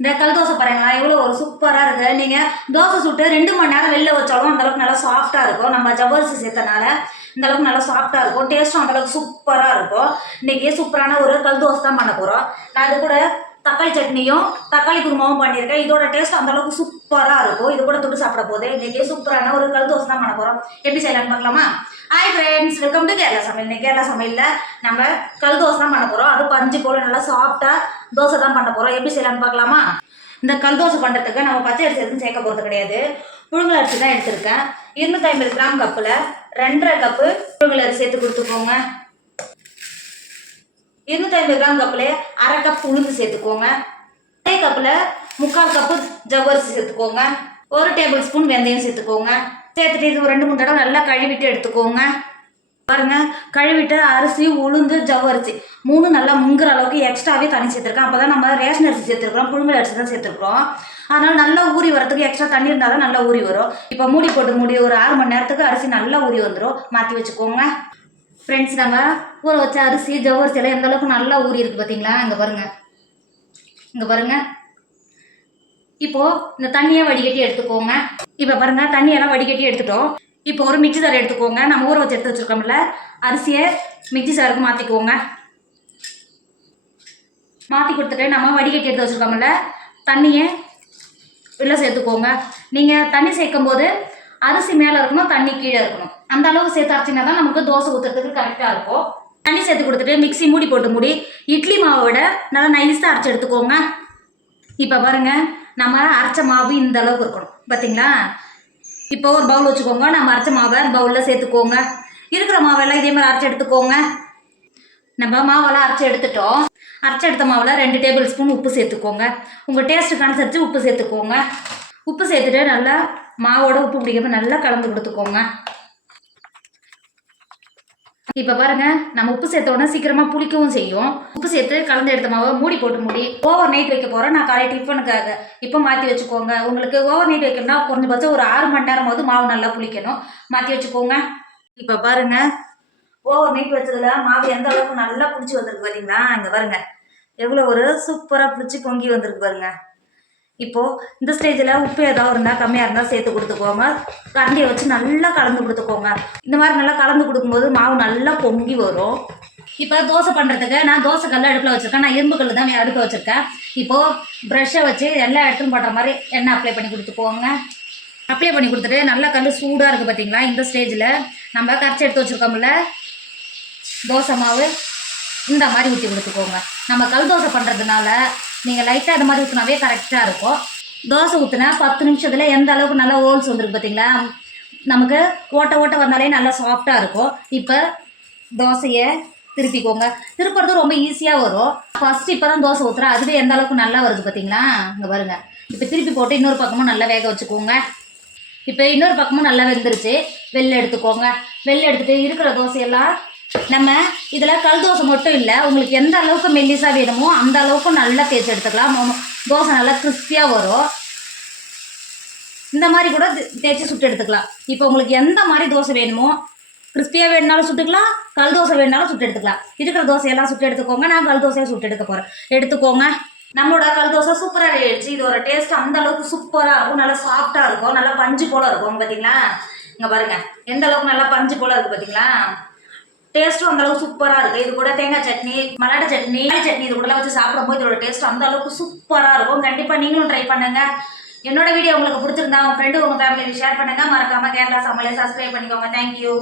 இந்த கல் தோசை பாருங்களா எவ்வளோ ஒரு சூப்பராக இருக்குது. நீங்கள் தோசை சுட்டு 2 மணி நேரம் வெளில வச்சாலும் அந்தளவுக்கு நல்லா சாஃப்டாக இருக்கும். நம்ம ஜவ்வரிசி சேர்த்தனால இந்தளவுக்கு நல்லா சாஃப்டாக இருக்கும். டேஸ்ட்டும் அந்தளவுக்கு சூப்பராக இருக்கும். இன்றைக்கி சூப்பரான ஒரு கல் தோசை தான் பண்ண போகிறோம். நான் இது கூட தக்காளி சட்னியும் தக்காளி குருமாவும் பண்ணியிருக்கேன். இதோட டேஸ்ட் அந்தளவுக்கு சூப்பராக இருக்கும். இது கூட தொட்டு சாப்பிட போது இன்றைக்கி சூப்பரான ஒரு கல் தோசை தான் பண்ண போகிறோம். எப்படி செய்யலான்னு பார்க்கலாமா? Hi friends, welcome to Kerala சமையல். இன்னைக்கு கேரளா சமையலில் நம்ம கல் தோசை தான் பண்ண போகிறோம். அது பஞ்சு போல் நல்லா சாஃப்டாக தோசை தான் பண்ண போகிறோம். எப்படி செய்யலான்னு பார்க்கலாமா? இந்த கல் தோசை பண்ணுறதுக்கு நம்ம பச்சை அரிசி எதுவும் சேர்க்க போகிறது கிடையாது. புழுங்கல் அரிசி தான் எடுத்திருக்கேன். 250 கிராம் கப்பில் 2.5 கப்பு புழுங்கல் அரிசி சேர்த்து கொடுத்துக்கோங்க. 250 கிராம் கப்பில் 1/2 கப் உளுந்து சேர்த்துக்கோங்க. அதே கப்பில் 3/4 கப்பு ஜவ்வரிசி சேர்த்துக்கோங்க. 1 டேபிள் ஸ்பூன் வெந்தயம் சேர்த்துக்கோங்க. சேர்த்துட்டு இது 2-3 தடவை நல்லா கழுவிட்டு எடுத்துக்கோங்க. பாருங்க, கழுவிட்டு அரிசி உளுந்து ஜவ்வரிசி 3 நல்லா முங்குற அளவுக்கு எக்ஸ்ட்ராவே தண்ணி சேர்த்துருக்கேன். அப்போ தான் நம்ம ரேஷன் அரிசி சேர்த்துருக்கோம், புழுங்கல் அரிசி தான் சேர்த்துருக்கோம். அதனால் நல்லா ஊறி வரத்துக்கு எக்ஸ்ட்ரா தண்ணி இருந்தால் தான் நல்லா ஊறி வரும். இப்போ மூடி போட்டு ஒரு 6 மணி நேரத்துக்கு அரிசி நல்லா ஊறி வந்துடும். மாற்றி வச்சுக்கோங்க. ஃப்ரெண்ட்ஸ், நம்ம ஊற வச்ச அரிசி ஜவ்வரிசி எல்லாம் எந்த அளவுக்கு நல்லா ஊறி இருக்குது பார்த்தீங்களா? இங்கே பாருங்கள். இப்போது இந்த தண்ணியை வடிகட்டி எடுத்துக்கோங்க. இப்போ பாருங்கள், தண்ணியெல்லாம் வடிகட்டி எடுத்துட்டோம். இப்போ ஒரு மிக்சி ஜார் எடுத்துக்கோங்க. நம்ம ஊற வச்சு எடுத்து வச்சுருக்கோம்ல, அரிசியை மிக்சி ஜாருக்கு மாற்றிக்குவோங்க. மாற்றி கொடுத்துட்டு நம்ம வடிகட்டி எடுத்து வச்சுருக்கோம்ல, தண்ணியை உள்ளே சேர்த்துக்கோங்க. நீங்கள் தண்ணி சேர்க்கும் போது அரிசி மேலே இருக்கணும், தண்ணி கீழே இருக்கணும். அந்த அளவுக்கு சேர்த்து அரைச்சினா தான் நமக்கு தோசை ஊற்றுறதுக்கு கரெக்டாக இருக்கும். தண்ணி சேர்த்து கொடுத்துட்டு மிக்சி மூடி இட்லி மாவை விட நல்லா நைஸாக அரைச்சி எடுத்துக்கோங்க. இப்போ பாருங்கள், நம்ம அரைச்ச மாவு இந்த அளவுக்கு இருக்கணும் பார்த்தீங்களா? இப்போ ஒரு பவுல் வச்சுக்கோங்க. நம்ம அரைச்ச மாவை பவுலில் சேர்த்துக்கோங்க. இருக்கிற மாவெல்லாம் இதே மாதிரி அரைச்சி எடுத்துக்கோங்க. நம்ம மாவெல்லாம் அரைச்சி எடுத்துட்டோம். அரைச்சி எடுத்த மாவில் 2 டேபிள் ஸ்பூன் உப்பு சேர்த்துக்கோங்க. உங்கள் டேஸ்ட்டுக்கு அனுசரித்து உப்பு சேர்த்துக்கோங்க. உப்பு சேர்த்துட்டு நல்லா மாவோட உப்பு பிடிக்காம நல்லா கலந்து கொடுத்துக்கோங்க. இப்போ பாருங்கள், நம்ம உப்பு சேர்த்த உடனே சீக்கிரமாக புளிக்கவும் செய்யும். உப்பு சேர்த்து கலந்து எடுத்த மாவை மூடி ஓவர் நைட் வைக்க போகிறோம். நான் காலை டிஃபனுக்காக இப்போ மாற்றி வச்சுக்கோங்க. உங்களுக்கு ஓவர் நைட் வைக்கணும்னா குறைஞ்சபட்சம் ஒரு 6 மணி நேரமாவது மாவு நல்லா புளிக்கணும். மாற்றி வச்சுக்கோங்க. இப்போ பாருங்கள், ஓவர் நைட் வச்சதுல மாவு எந்த அளவுக்கு நல்லா புளிச்சு வந்திருக்கு பார்த்தீங்களா? இங்கே பாருங்கள், எவ்வளோ ஒரு சூப்பராக புளிச்சு பொங்கி வந்திருக்கு பாருங்கள். இப்போது இந்த ஸ்டேஜில் உப்பு ஏதாவது இருந்தால் கம்மியாக இருந்தால் சேர்த்து கொடுத்துக்கோங்க. கரண்டியை வச்சு நல்லா கலந்து கொடுத்துக்கோங்க. இந்த மாதிரி நல்லா கலந்து கொடுக்கும்போது மாவு நல்லா பொங்கி வரும். இப்போ தோசை பண்ணுறதுக்கு நான் தோசை கல் அடுப்பில் வச்சுருக்கேன். நான் இரும்பு கல் தான் அடுப்பில் வச்சுருக்கேன். இப்போது ப்ரெஷ்ஷை வச்சு எல்லா இடத்துலையும் பண்ணுற மாதிரி எண்ணெய் அப்ளை பண்ணி கொடுத்துக்கோங்க. அப்ளை பண்ணி கொடுத்துட்டு நல்லா கல் சூடாக இருக்குது பார்த்தீங்களா? இந்த ஸ்டேஜில் நம்ம கரைச்சி எடுத்து வச்சுருக்கோம்ல தோசை மாவு, இந்த மாதிரி ஊற்றி கொடுத்துக்கோங்க. நம்ம கல் தோசை பண்ணுறதுனால நீங்கள் லைட்டாக இந்த மாதிரி ஊற்றினாவே கரெக்டாக இருக்கும். தோசை ஊற்றினா 10 நிமிஷத்தில் எந்த அளவுக்கு நல்லா ஹோல்ஸ் வந்துருக்கு பார்த்தீங்களா? நமக்கு ஓட்ட வந்தாலே நல்லா சாஃப்டாக இருக்கும். இப்போ தோசையை திருப்பிக்கோங்க. திருப்புறது ரொம்ப ஈஸியாக வரும். ஃபஸ்ட்டு இப்போ தான் தோசை ஊற்றுறேன், அதுவே எந்த அளவுக்கு நல்லா வருது பார்த்தீங்களா? இங்கே பாருங்கள். இப்போ திருப்பி போட்டு இன்னொரு பக்கமும் நல்லா வேக வச்சுக்கோங்க. இப்போ இன்னொரு பக்கமும் நல்லா வெந்துருச்சு. வெளில எடுத்துக்கோங்க. வெளில எடுத்துகிட்டு இருக்கிற தோசையெல்லாம் நம்ம இதில் கல் தோசை மட்டும் இல்லை, உங்களுக்கு எந்த அளவுக்கு மெல்லிசாக வேணுமோ அந்த அளவுக்கு நல்லா தேய்ச்சி எடுத்துக்கலாம். தோசை நல்லா கிறிஸ்பியாக வரும். இந்த மாதிரி கூட தேய்ச்சி சுட்டு எடுத்துக்கலாம். இப்போ உங்களுக்கு எந்த மாதிரி தோசை வேணுமோ, கிறிஸ்பியாக வேணுனாலும் சுட்டுக்கலாம், கல் தோசை வேணுனாலும் சுட்டு எடுத்துக்கலாம். இருக்கிற தோசையெல்லாம் சுட்டு எடுத்துக்கோங்க. நான் கல் தோசையை சுட்டு எடுக்க போகிறேன். எடுத்துக்கோங்க. நம்மளோட கல் தோசை சூப்பராக ஆகிடுச்சு. இதோட டேஸ்ட் அந்த அளவுக்கு சூப்பராக இருக்கும். நல்லா சாஃப்டாக இருக்கும். நல்லா பஞ்சு போல் இருக்கும் பார்த்தீங்களா? இங்கே பாருங்கள், எந்த அளவுக்கு நல்லா பஞ்சு போல் இருக்குது பார்த்தீங்களா? டேஸ்ட்டும் அந்த அளவுக்கு சூப்பராக இருக்குது. இது கூட தேங்காய் சட்னி, மல்லாட்டை சட்னி இது கூடலாம் வச்சு சாப்பிடும்போது இதோட டேஸ்ட் அந்த அளவுக்கு சூப்பராக இருக்கும். கண்டிப்பாக நீங்களும் ட்ரை பண்ணுங்கள். என்னோட வீடியோ உங்களுக்கு பிடிச்சிருந்தா உங்கள் ஃப்ரெண்டு உங்கள் ஃபேமிலிக்கு ஷேர் பண்ணுங்கள். மறக்காமல் கேரளா சமையலை சப்ஸ்கிரைப் பண்ணிக்கோங்க. தேங்க்யூ.